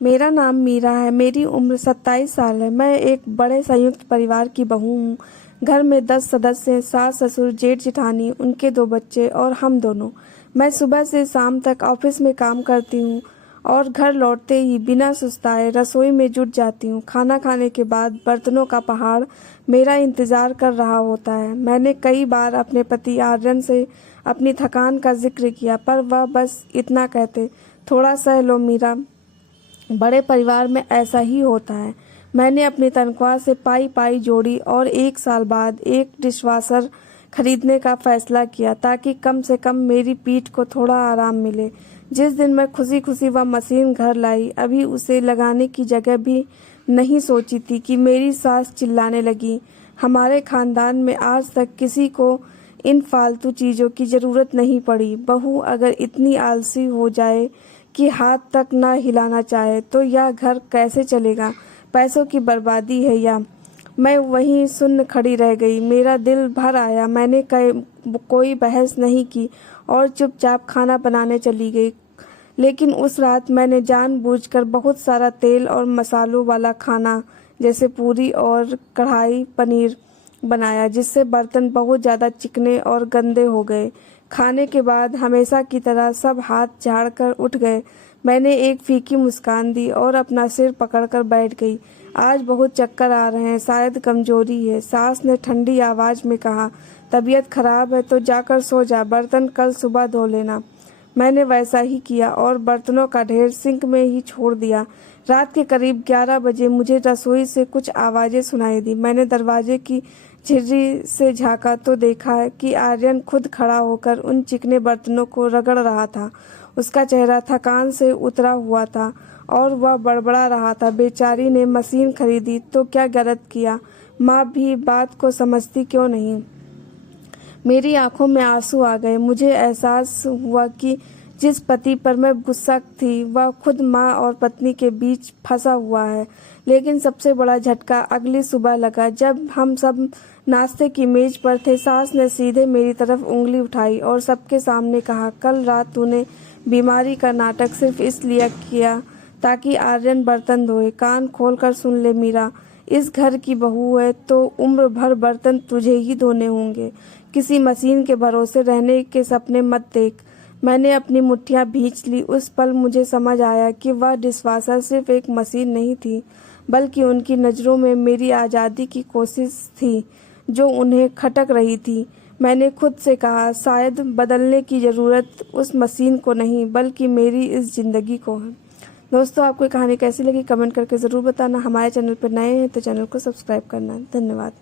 मेरा नाम मीरा है। मेरी उम्र 27 साल है। मैं एक बड़े संयुक्त परिवार की बहू हूँ। घर में 10 सदस्य हैं, सास ससुर जेठ जेठानी, उनके 2 बच्चे और हम दोनों। मैं सुबह से शाम तक ऑफिस में काम करती हूँ और घर लौटते ही बिना सुस्ताए रसोई में जुट जाती हूँ। खाना खाने के बाद बर्तनों का पहाड़ मेरा इंतजार कर रहा होता है। मैंने कई बार अपने पति आर्यन से अपनी थकान का जिक्र किया, पर वह बस इतना कहते, थोड़ा सह लो मीरा। बड़े परिवार में ऐसा ही होता है। मैंने अपनी तनख्वाह से पाई पाई जोड़ी और 1 साल बाद एक डिशवाशर खरीदने का फैसला किया, ताकि कम से कम मेरी पीठ को थोड़ा आराम मिले। जिस दिन मैं खुशी खुशी वह मशीन घर लाई, अभी उसे लगाने की जगह भी नहीं सोची थी कि मेरी सास चिल्लाने लगी। हमारे खानदान में आज तक किसी को इन फालतू चीज़ों की ज़रूरत नहीं पड़ी। बहू अगर इतनी आलसी हो जाए कि हाथ तक ना हिलाना चाहे तो यह घर कैसे चलेगा? पैसों की बर्बादी है या? मैं वहीं सुन्न खड़ी रह गई। मेरा दिल भर आया। मैंने कोई बहस नहीं की और चुपचाप खाना बनाने चली गई। लेकिन उस रात मैंने जानबूझकर बहुत सारा तेल और मसालों वाला खाना, जैसे पूरी और कढ़ाई पनीर बनाया, जिससे बर्तन बहुत ज़्यादा चिकने और गंदे हो गए। खाने के बाद हमेशा की तरह सब हाथ झाड़कर उठ गए। मैंने एक फीकी मुस्कान दी और अपना सिर पकड़कर बैठ गई। आज बहुत चक्कर आ रहे हैं, शायद कमजोरी है, सास ने ठंडी आवाज में कहा। तबीयत खराब है तो जाकर सो जा, बर्तन कल सुबह धो लेना। मैंने वैसा ही किया और बर्तनों का ढेर सिंक में ही छोड़ दिया। रात के करीब 11 बजे मुझे रसोई से कुछ आवाज़ें सुनाई दी। मैंने दरवाजे की झिर्री से झांका तो देखा कि आर्यन खुद खड़ा होकर उन चिकने बर्तनों को रगड़ रहा था। उसका चेहरा थकान से उतरा हुआ था और वह बड़बड़ा रहा था, बेचारी ने मशीन खरीदी तो क्या गलत किया? माँ भी बात को समझती क्यों नहीं? मेरी आंखों में आंसू आ गए। मुझे एहसास हुआ कि जिस पति पर मैं गुस्सा थी वह खुद माँ और पत्नी के बीच फंसा हुआ है। लेकिन सबसे बड़ा झटका अगली सुबह लगा, जब हम सब नाश्ते की मेज पर थे। सास ने सीधे मेरी तरफ उंगली उठाई और सबके सामने कहा, कल रात तूने बीमारी का नाटक सिर्फ इसलिए किया ताकि आर्यन बर्तन धोए। कान खोल कर सुन ले मीरा, इस घर की बहू है तो उम्र भर बर्तन तुझे ही धोने होंगे। किसी मशीन के भरोसे रहने के सपने मत देख। मैंने अपनी मुट्ठियां भींच ली। उस पल मुझे समझ आया कि वह डिशवाशर सिर्फ एक मशीन नहीं थी, बल्कि उनकी नज़रों में मेरी आज़ादी की कोशिश थी जो उन्हें खटक रही थी। मैंने खुद से कहा, शायद बदलने की ज़रूरत उस मशीन को नहीं बल्कि मेरी इस ज़िंदगी को है। दोस्तों, आपको ये कहानी कैसी लगी कमेंट करके ज़रूर बताना। हमारे चैनल पर नए हैं तो चैनल को सब्सक्राइब करना। धन्यवाद।